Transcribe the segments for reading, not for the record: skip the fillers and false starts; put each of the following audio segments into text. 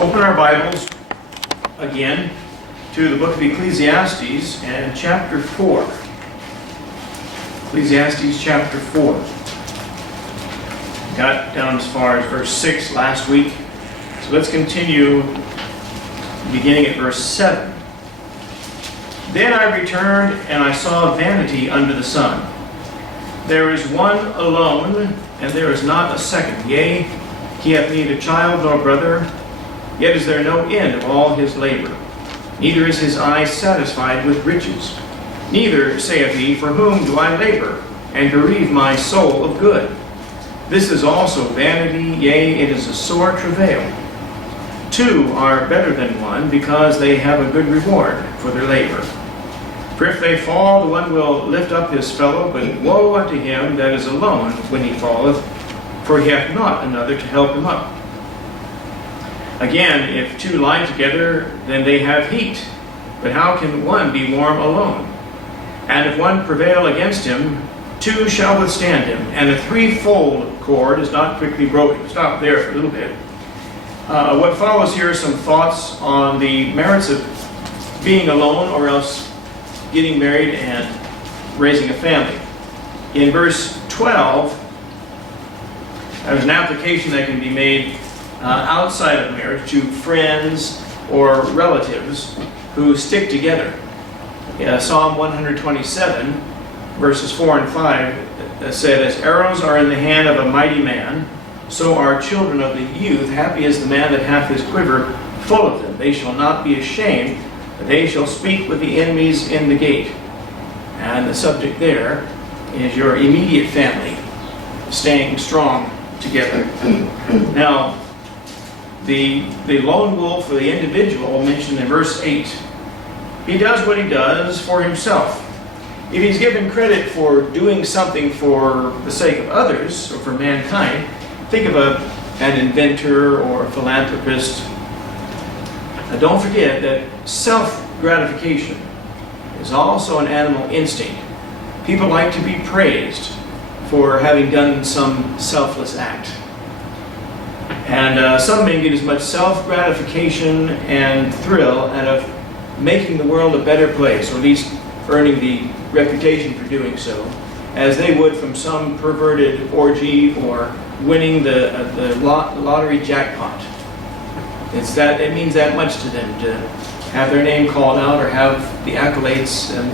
Open our Bibles again to the book of Ecclesiastes and chapter 4. Ecclesiastes chapter 4. Got down as far as verse 6 last week. So let's continue beginning at verse 7. Then I returned and I saw vanity under the sun. There is one alone, and there is not a second. Yea, he hath neither child nor brother, yet is there no end of all his labor. Neither is his eye satisfied with riches. Neither, saith he, for whom do I labor, and bereave my soul of good? This is also vanity, yea, it is a sore travail. Two are better than one, because they have a good reward for their labor. For if they fall, the one will lift up his fellow, but woe unto him that is alone when he falleth, for he hath not another to help him up. Again, if two lie together, then they have heat. But how can one be warm alone? And if one prevail against him, two shall withstand him. And a threefold cord is not quickly broken. Stop there for a little bit. What follows here are some thoughts on the merits of being alone or else getting married and raising a family. In verse 12, there's an application that can be made outside of marriage to friends or relatives who stick together. Psalm 127, verses 4 and 5 said, As arrows are in the hand of a mighty man, so are children of the youth. Happy is the man that hath his quiver full of them. They shall not be ashamed, but they shall speak with the enemies in the gate. And the subject there is your immediate family staying strong together. Now, the lone wolf or the individual mentioned in verse 8, he does what he does for himself. If he's given credit for doing something for the sake of others or for mankind, think of an inventor or a philanthropist. Don't forget that self-gratification is also an animal instinct. People like to be praised for having done some selfless act. And some men get as much self-gratification and thrill out of making the world a better place, or at least earning the reputation for doing so, as they would from some perverted orgy or winning the lottery jackpot. It means that much to them to have their name called out or have the accolades and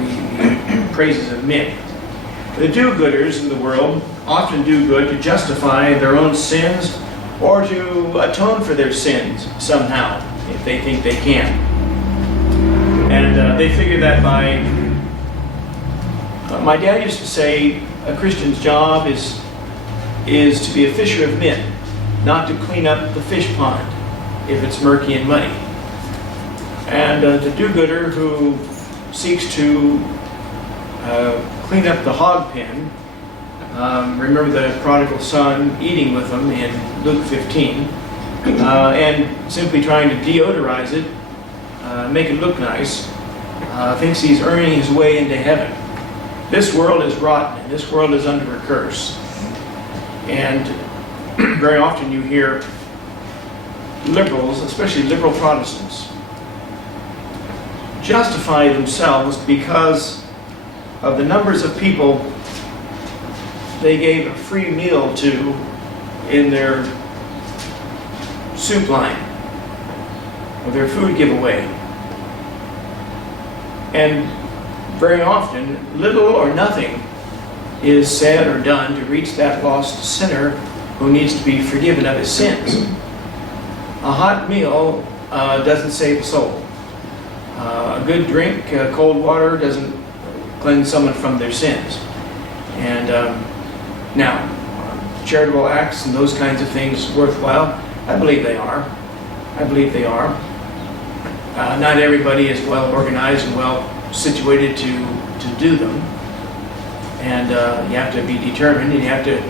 the praises of men. The do-gooders in the world often do good to justify their own sins or to atone for their sins somehow, if they think they can. And they figure that by... my dad used to say a Christian's job is to be a fisher of men, not to clean up the fish pond if it's murky and muddy. And the do-gooder who seeks to clean up the hog pen, remember the prodigal son eating with them in Luke 15, and simply trying to deodorize it, make it look nice, thinks he's earning his way into heaven. This world is rotten, and this world is under a curse. And very often you hear liberals, especially liberal Protestants, justify themselves because of the numbers of people they gave a free meal to in their soup line or their food giveaway. And very often, little or nothing is said or done to reach that lost sinner who needs to be forgiven of his sins. A hot meal doesn't save a soul. A good drink, cold water, doesn't cleanse someone from their sins. And now, charitable acts and those kinds of things worthwhile? I believe they are. I believe they are. Not everybody is well organized and well situated to do them. And you have to be determined, and you have to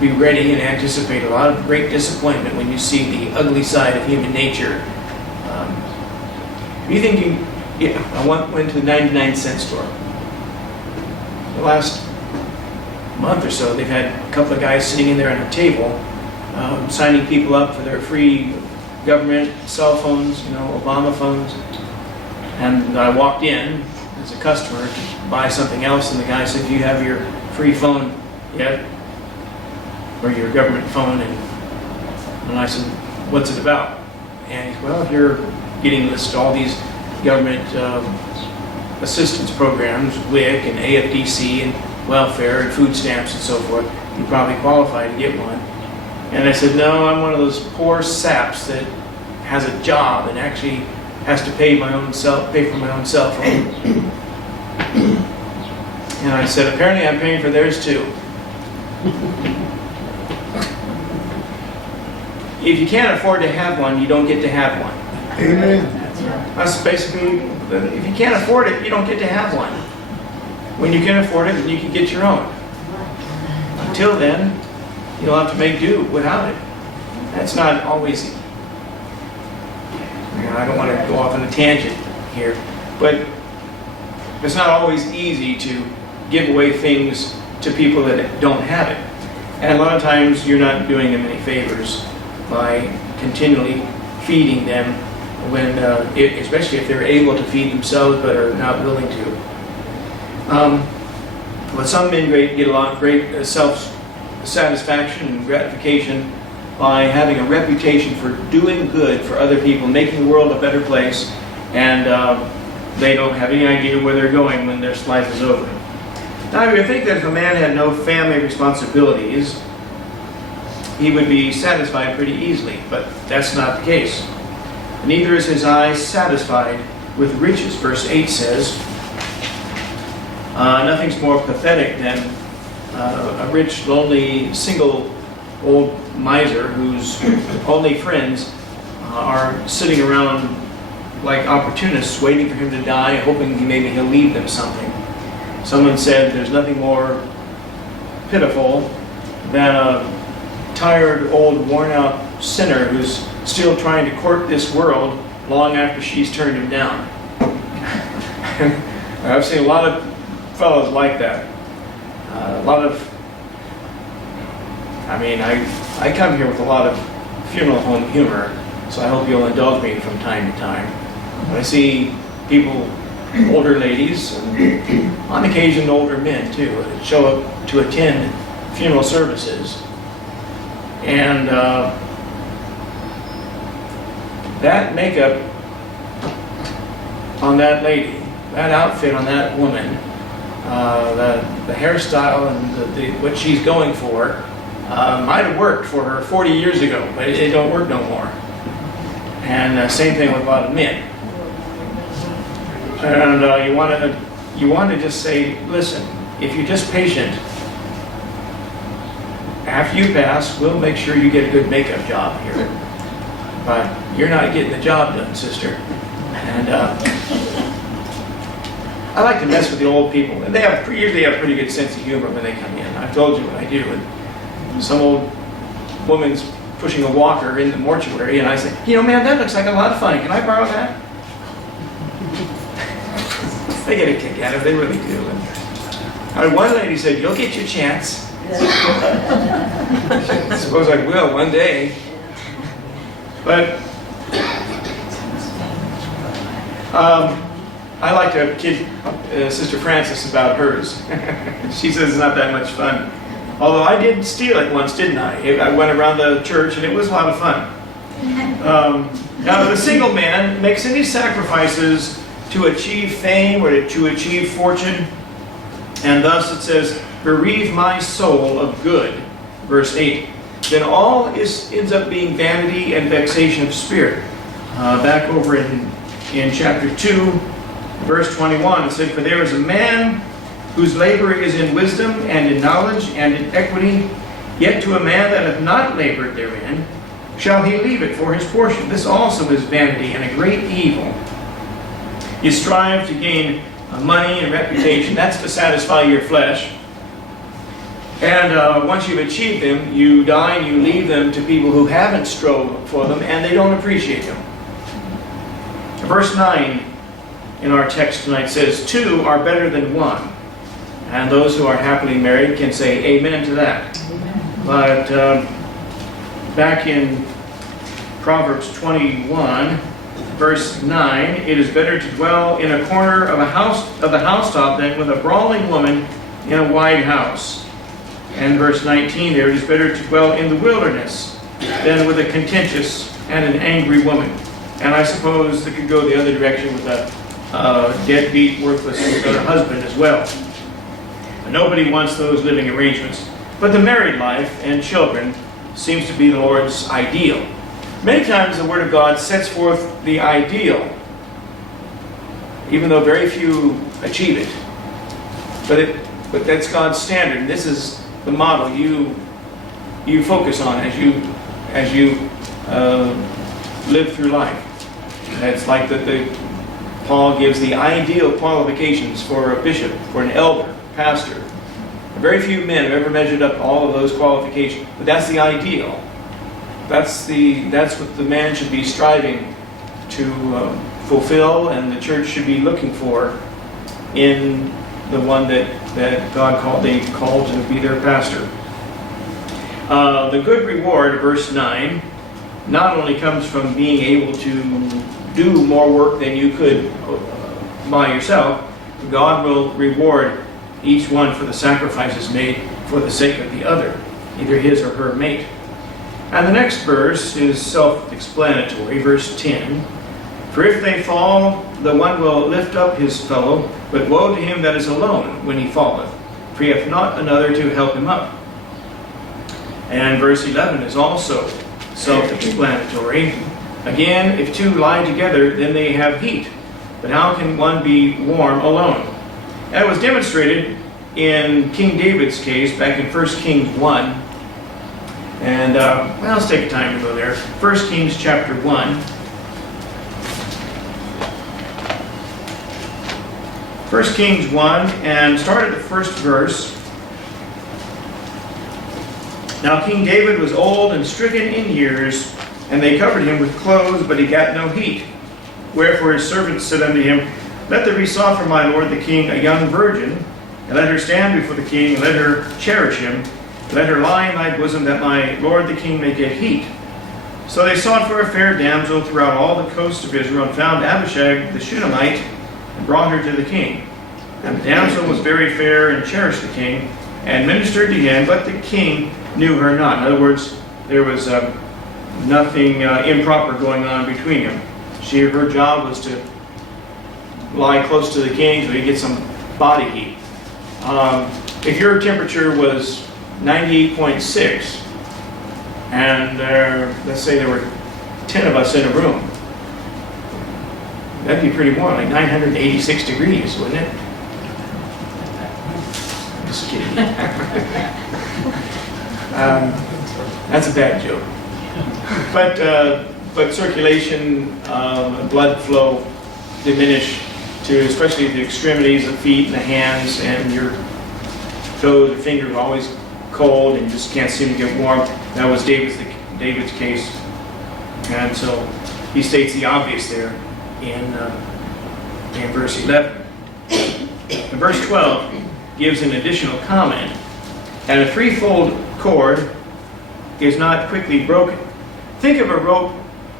be ready and anticipate a lot of great disappointment when you see the ugly side of human nature. Are you thinking, I went to the 99-cent store. The last month or so, they've had a couple of guys sitting in there at a table signing people up for their free government cell phones, Obama phones. And I walked in as a customer to buy something else, and the guy said, "Do you have your free phone yet? Or your government phone?" And I said, "What's it about?" And he said, "Well, if you're getting listed all these government assistance programs, WIC and AFDC and welfare and food stamps and so forth, you probably qualify to get one." And I said, "No, I'm one of those poor saps that has a job and actually has to pay for my own cell phone." And I said, "Apparently I'm paying for theirs too." If you can't afford to have one, you don't get to have one. Amen. That's basically, if you can't afford it, you don't get to have one. When you can afford it, then you can get your own. Until then, you'll have to make do without it. That's not always, I don't want to go off on a tangent here, but it's not always easy to give away things to people that don't have it. And a lot of times you're not doing them any favors by continually feeding them when, especially if they're able to feed themselves but are not willing to. But some men get a lot of great self-satisfaction and gratification by having a reputation for doing good for other people, making the world a better place, and they don't have any idea where they're going when their life is over. Now, you think that if a man had no family responsibilities, he would be satisfied pretty easily, but that's not the case. Neither is his eye satisfied with riches. Verse 8 says, nothing's more pathetic than a rich, lonely, single old miser whose only friends are sitting around like opportunists waiting for him to die, hoping maybe he'll leave them something. Someone said there's nothing more pitiful than a tired, old, worn-out sinner who's still trying to court this world long after she's turned him down. I've seen a lot of fellows like that. I come here with a lot of funeral home humor, so I hope you'll indulge me from time to time. When I see people, older ladies, and on occasion older men too, that show up to attend funeral services, and that makeup on that lady, that outfit on that woman, the hairstyle and what she's going for might have worked for her 40 years ago, but it don't work no more. And same thing with a lot of men. And you want to just say, listen, if you're just patient, after you pass, we'll make sure you get a good makeup job here. But you're not getting the job done, sister. And I like to mess with the old people. And they usually have a pretty good sense of humor when they come in. I've told you what I do. And some old woman's pushing a walker in the mortuary, and I say, man, that looks like a lot of fun. Can I borrow that? They get a kick out of it. They really do. And one lady said, "You'll get your chance." I suppose I will one day. But I like to kid Sister Frances about hers. She says it's not that much fun. Although I did steal it once, didn't I? I went around the church and it was a lot of fun. Now, the single man makes any sacrifices to achieve fame or to achieve fortune, and thus it says, "Bereave my soul of good," verse 8. Then all ends up being vanity and vexation of spirit. Back over in chapter 2, verse 21, it said, "For there is a man whose labor is in wisdom and in knowledge and in equity, yet to a man that hath not labored therein shall he leave it for his portion. This also is vanity and a great evil." You strive to gain money and reputation. That's to satisfy your flesh. And once you've achieved them, you die and you leave them to people who haven't strove for them and they don't appreciate them. Verse 9 in our text tonight says, "Two are better than one." And those who are happily married can say amen to that. Amen. But back in Proverbs 21, verse 9, it is better to dwell in a corner of the housetop than with a brawling woman in a wide house. And verse 19 there, it is better to dwell in the wilderness than with a contentious and an angry woman. And I suppose it could go the other direction with a deadbeat, worthless husband as well. Nobody wants those living arrangements. But the married life and children seems to be the Lord's ideal. Many times the Word of God sets forth the ideal, even though very few achieve it. But that's God's standard. And this is the model you focus on as you live through life. It's like Paul gives the ideal qualifications for a bishop, for an elder, pastor. Very few men have ever measured up all of those qualifications, but that's the ideal. That's what the man should be striving to fulfill, and the church should be looking for in the one that God called to be their pastor. The good reward, verse 9, not only comes from being able to do more work than you could by yourself, God will reward each one for the sacrifices made for the sake of the other, either his or her mate. And the next verse is self-explanatory, verse 10. For if they fall, the one will lift up his fellow, but woe to him that is alone when he falleth, for he hath not another to help him up. And verse 11 is also self-explanatory. Again, if two lie together, then they have heat. But how can one be warm alone? And it was demonstrated in King David's case back in 1 Kings 1. And let's take time to go there. 1 Kings chapter 1. 1 Kings 1, and start at the first verse. Now King David was old and stricken in years, and they covered him with clothes, but he got no heat. Wherefore his servants said unto him, Let there be sought for my lord the king a young virgin, and let her stand before the king, and let her cherish him, and let her lie in thy bosom, that my lord the king may get heat. So they sought for a fair damsel throughout all the coast of Israel, and found Abishag the Shunammite, and brought her to the king. And the damsel was very fair, and cherished the king, and ministered to him, but the king knew her not. In other words, there was nothing improper going on between them. Her job was to lie close to the king so he get some body heat. If your temperature was 98.6, and let's say there were 10 of us in a room, that'd be pretty warm, like 986 degrees, wouldn't it? Just kidding. That's a bad joke. But circulation, blood flow diminish to especially the extremities, the feet and the hands, and your toes or fingers are always cold and you just can't seem to get warm. That was David's case. And so he states the obvious there in verse 11. And verse 12 gives an additional comment. And a threefold cord is not quickly broken. Think of a rope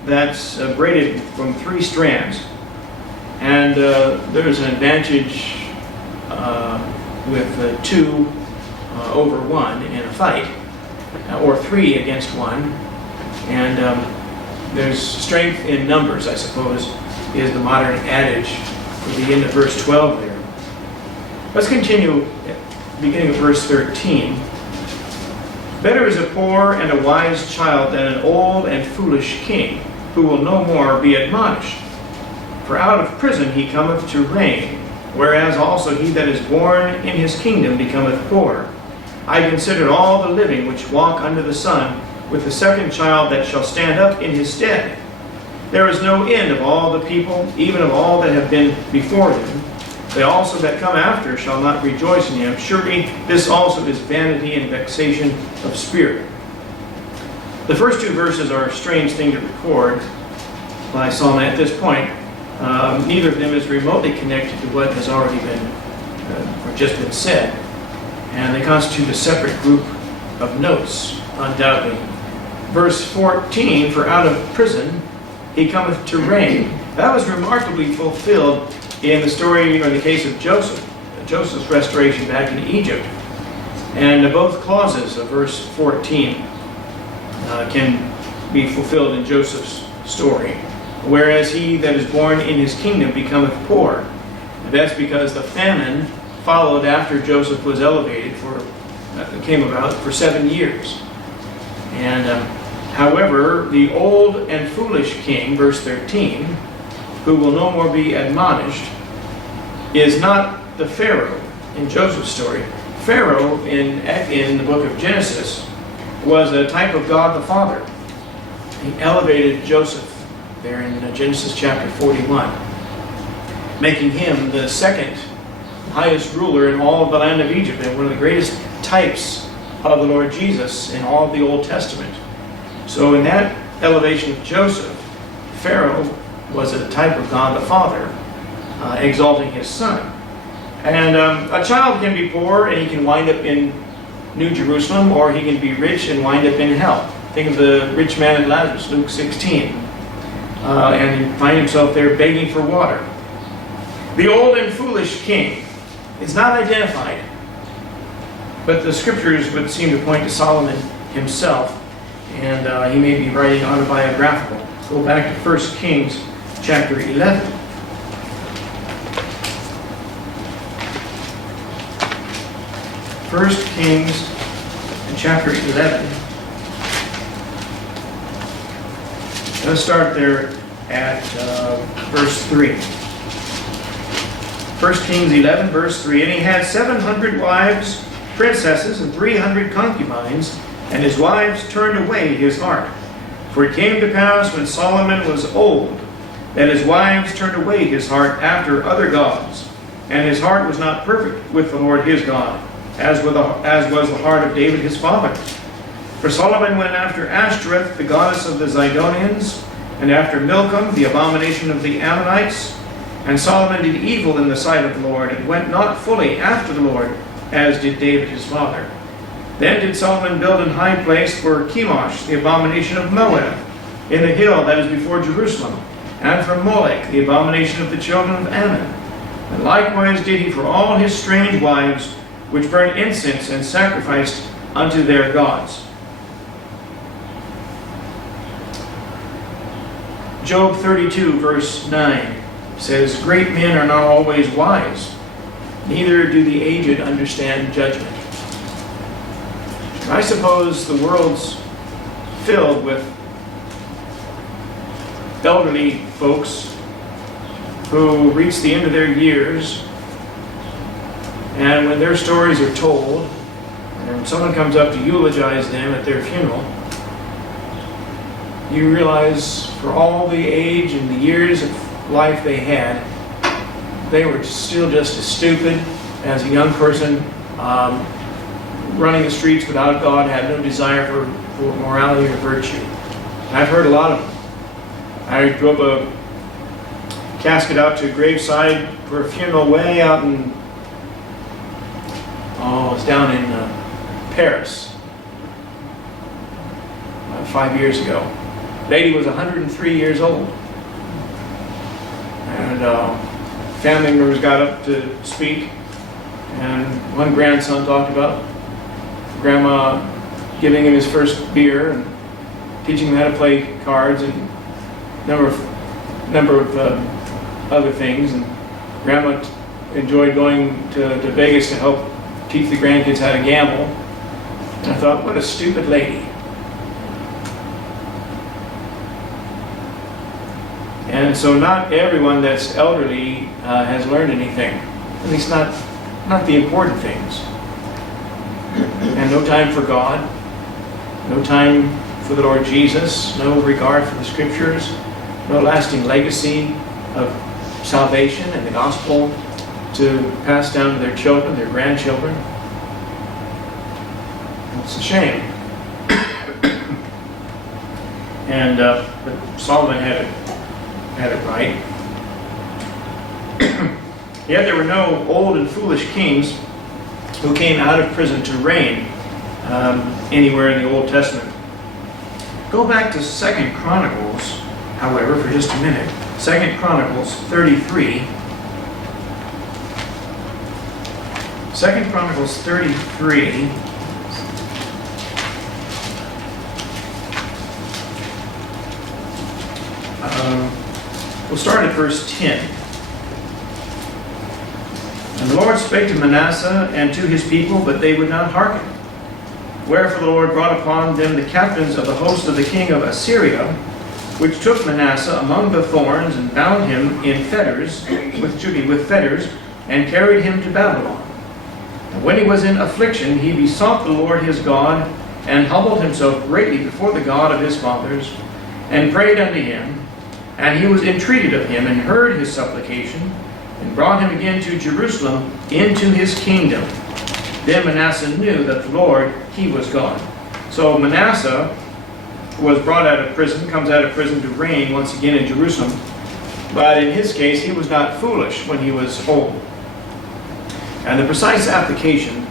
that's braided from 3 strands. And there's an advantage with 2 over 1 in a fight, or 3 against 1. And there's strength in numbers, I suppose, is the modern adage for the end of verse 12 there. Let's continue beginning of verse 13. Better is a poor and a wise child than an old and foolish king, who will no more be admonished. For out of prison he cometh to reign, whereas also he that is born in his kingdom becometh poor. I consider all the living which walk under the sun, with the second child that shall stand up in his stead. There is no end of all the people, even of all that have been before him. They also that come after shall not rejoice in him. Surely this also is vanity and vexation of spirit. The first 2 verses are a strange thing to record by Solomon at this point. Neither of them is remotely connected to what has already been or just been said. And they constitute a separate group of notes, undoubtedly. verse 14, for out of prison he cometh to reign. That was remarkably fulfilled in the story, or in the case of Joseph's restoration back in Egypt. And both clauses of verse 14 can be fulfilled in Joseph's story. Whereas he that is born in his kingdom becometh poor. And that's because the famine followed after Joseph was elevated came about for 7 years. And however, the old and foolish king, verse 13, who will no more be admonished, is not the Pharaoh in Joseph's story. Pharaoh in the book of Genesis was a type of God the Father. He elevated Joseph there in Genesis chapter 41, making him the second highest ruler in all of the land of Egypt, and one of the greatest types of the Lord Jesus in all of the Old Testament. So in that elevation of Joseph, Pharaoh was a type of God the Father, exalting his son. And a child can be poor and he can wind up in New Jerusalem, or he can be rich and wind up in hell. Think of the rich man and Lazarus, Luke 16. And he find himself there begging for water. The old and foolish king is not identified, but the scriptures would seem to point to Solomon himself, and he may be writing autobiographical. Go back to 1 Kings chapter 11. 1 Kings chapter 11. Let's start there at verse 3. 1 Kings 11, verse 3. And he had 700 wives, princesses, and 300 concubines, and his wives turned away his heart. For it came to pass when Solomon was old, that his wives turned away his heart after other gods, and his heart was not perfect with the Lord his God, as was the heart of David his father. For Solomon went after Ashtoreth, the goddess of the Zidonians, and after Milcom, the abomination of the Ammonites. And Solomon did evil in the sight of the Lord, and went not fully after the Lord, as did David his father. Then did Solomon build an high place for Chemosh, the abomination of Moab, in the hill that is before Jerusalem, and for Molech, the abomination of the children of Ammon. And likewise did he for all his strange wives, which burned incense and sacrificed unto their gods. Job 32, verse 9 says, Great men are not always wise, neither do the aged understand judgment. I suppose the world's filled with elderly folks who reach the end of their years, and when their stories are told, and someone comes up to eulogize them at their funeral, you realize for all the age and the years of life they had, they were still just as stupid as a young person, running the streets without God, had no desire for morality or virtue. And I've heard a lot of them. I drove a casket out to a graveside for a funeral way out in, it's down in Paris, 5 years ago. The lady was 103 years old. And family members got up to speak, and one grandson talked about Grandma giving him his first beer and teaching him how to play cards and a number of other things. And Grandma enjoyed going to Vegas to help teach the grandkids how to gamble. And I thought, what a stupid lady. And so not everyone that's elderly has learned anything, at least not the important things. And no time for God, no time for the Lord Jesus, no regard for the Scriptures, no lasting legacy of salvation and the gospel to pass down to their children, their grandchildren. It's a shame. And but Solomon had it right. Yet there were no old and foolish kings who came out of prison to reign anywhere in the Old Testament. Go back to 2 Chronicles, however, for just a minute. 2 Chronicles 33. 2 Chronicles 33. We'll start at verse 10. And the Lord spake to Manasseh and to his people, but they would not hearken. Wherefore the Lord brought upon them the captains of the host of the king of Assyria, which took Manasseh among the thorns, and bound him in fetters, with fetters, and carried him to Babylon. And when he was in affliction, he besought the Lord his God, and humbled himself greatly before the God of his fathers, and prayed unto him. And he was entreated of him, and heard his supplication, and brought him again to Jerusalem into his kingdom. Then Manasseh knew that the Lord, he was God. So Manasseh was brought out of prison, comes out of prison to reign once again in Jerusalem. But in his case, he was not foolish when he was old. And the precise application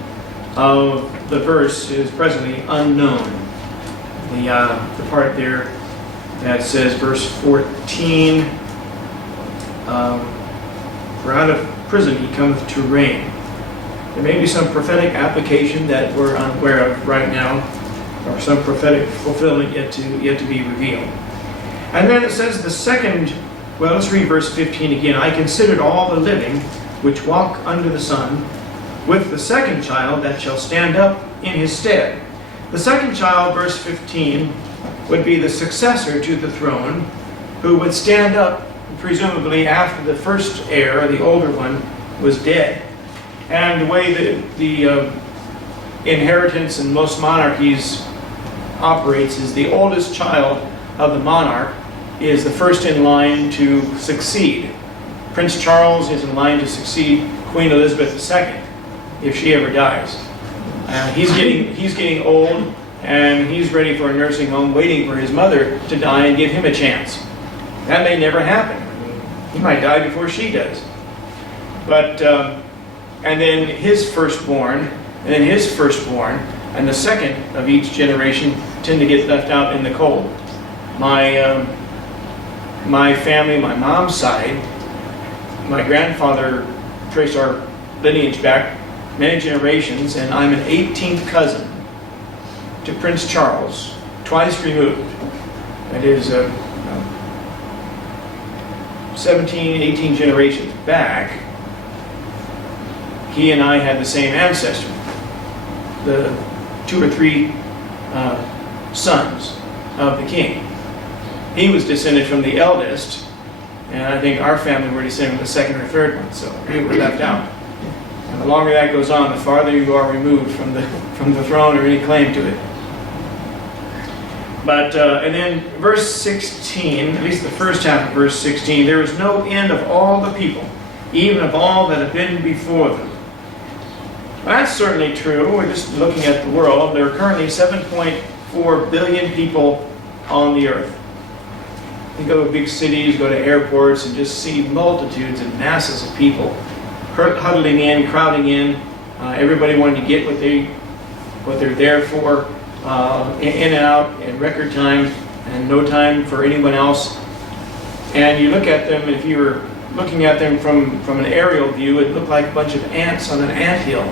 of the verse is presently unknown. The part there that says, verse 14, for out of prison he cometh to reign. There may be some prophetic application that we're unaware of right now, or some prophetic fulfillment yet to be revealed. And then it says the second, well, let's read verse 15 again. I considered all the living which walk under the sun, with the second child that shall stand up in his stead. The second child, verse 15, would be the successor to the throne, who would stand up presumably after the first heir, the older one, was dead. And the way that the inheritance in most monarchies operates is the oldest child of the monarch is the first in line to succeed. Prince Charles is in line to succeed Queen Elizabeth II if she ever dies. He's getting old, and he's ready for a nursing home, waiting for his mother to die and give him a chance. That may never happen. He might die before she does. But and then his firstborn, and then his firstborn, and the second of each generation tend to get left out in the cold. My family, my mom's side, my grandfather traced our lineage back many generations, and I'm an 18th cousin to Prince Charles, twice removed. That is 17, 18 generations back. He and I had the same ancestor, the 2 or 3 sons of the king. He was descended from the eldest, and I think our family were descended from the second or third one, so we were left out. And the longer that goes on, the farther you are removed from the throne or any claim to it. But, and then verse 16, at least the first half of verse 16, there is no end of all the people, even of all that have been before them. Well, that's certainly true. We're just looking at the world. There are currently 7.4 billion people on the earth. You go to big cities, go to airports, and just see multitudes and masses of people huddling in, crowding in. Everybody wanting to get what they're there for, in and out in record time, and no time for anyone else. And you look at them, if you were looking at them from an aerial view, it looked like a bunch of ants on an anthill.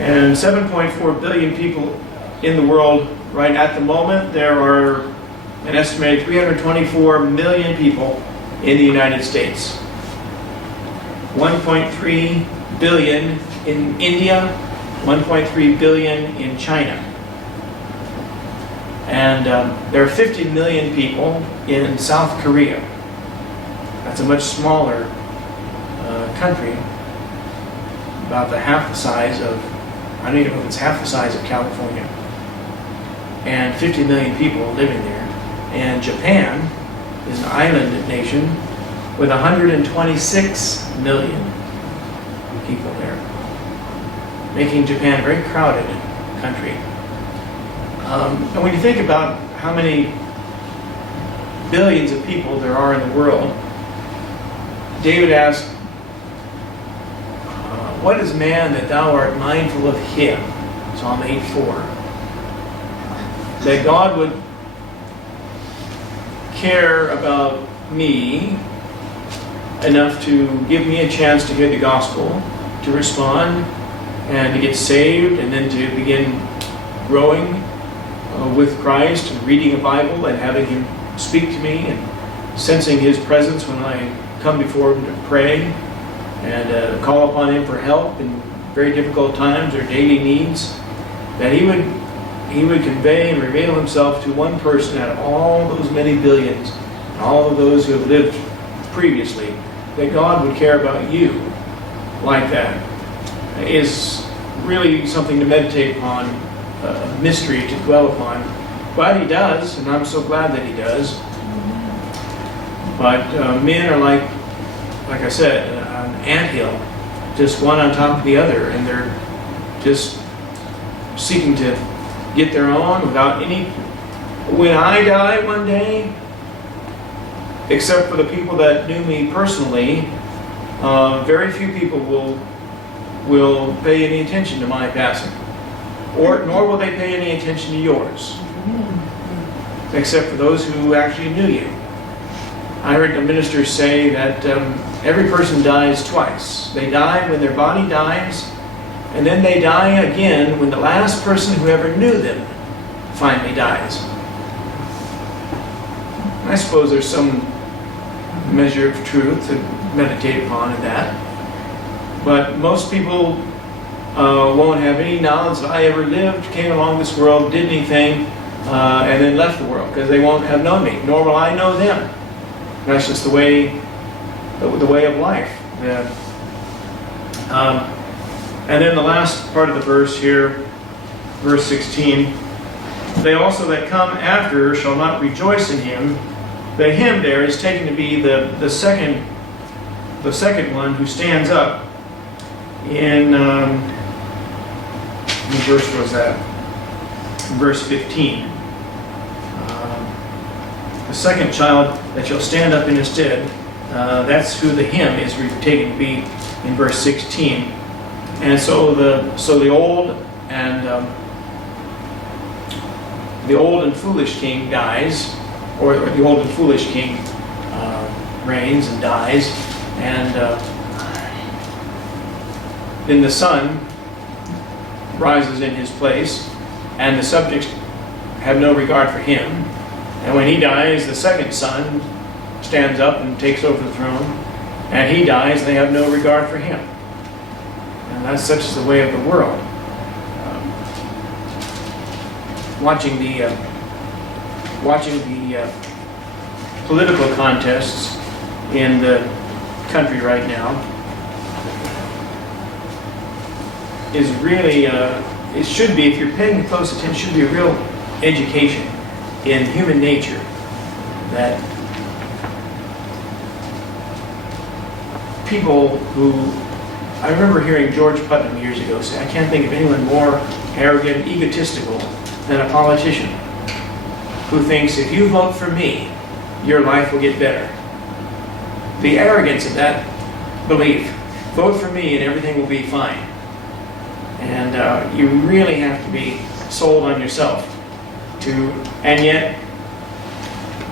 And 7.4 billion people in the world right at the moment. There are an estimated 324 million people in the United States. 1.3 billion in India, 1.3 billion in China. And there are 50 million people in South Korea. That's a much smaller country, about half the size of, I don't even know if it's half the size of California. And 50 million people living there. And Japan is an island nation with 126 million people there, making Japan a very crowded country. And when you think about how many billions of people there are in the world, David asked, what is man that thou art mindful of him? Psalm 8:4. that God would care about me enough to give me a chance to hear the gospel, to respond, and to get saved, and then to begin growing with Christ, and reading a Bible, and having Him speak to me, and sensing His presence when I come before Him to pray, and call upon Him for help in very difficult times or daily needs, that He would convey and reveal Himself to one person out of all those many billions, and all of those who have lived previously, that God would care about you like that is really something to meditate upon, a mystery to dwell upon. But He does, and I'm so glad that He does. But men are like I said, an anthill, just one on top of the other, and they're just seeking to get their own without any. When I die one day, except for the people that knew me personally, very few people will pay any attention to my passing, nor will they pay any attention to yours, except for those who actually knew you. I heard the minister say that every person dies twice. They die when their body dies, and then they die again when the last person who ever knew them finally dies. I suppose there's some measure of truth to meditate upon in that. But most people won't have any knowledge that I ever lived, came along this world, did anything, and then left the world, because they won't have known me, nor will I know them. That's just the way of life. And then the last part of the verse here, verse 16, they also that come after shall not rejoice in him. The him there is taken to be the second one who stands up in what verse was that? Verse 15. The second child that shall stand up in his stead, that's who the him is taken to be in verse 16. And so the old and foolish king dies, or the old and foolish king reigns and dies, and then the son rises in his place, and the subjects have no regard for him. And when he dies, the second son stands up and takes over the throne, and he dies, they have no regard for him. And that's such the way of the world. Watching the political contests in the country right now is really, it should be, if you're paying close attention, should be a real education in human nature, that people who, I remember hearing George Putnam years ago say, I can't think of anyone more arrogant, egotistical than a politician who thinks if you vote for me, your life will get better. The arrogance of that belief, vote for me and everything will be fine. And you really have to be sold on yourself and yet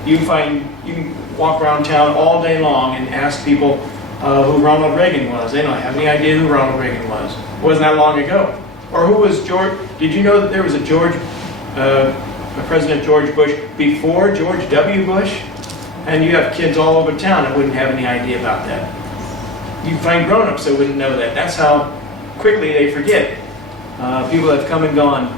you can walk around town all day long and ask people who Ronald Reagan was. They don't have any idea who Ronald Reagan was. It wasn't that long ago. Or who was George? Did you know that there was a President George Bush before George W. Bush? And you have kids all over town that wouldn't have any idea about that. You find grown-ups that wouldn't know that. That's how quickly they forget. People have come and gone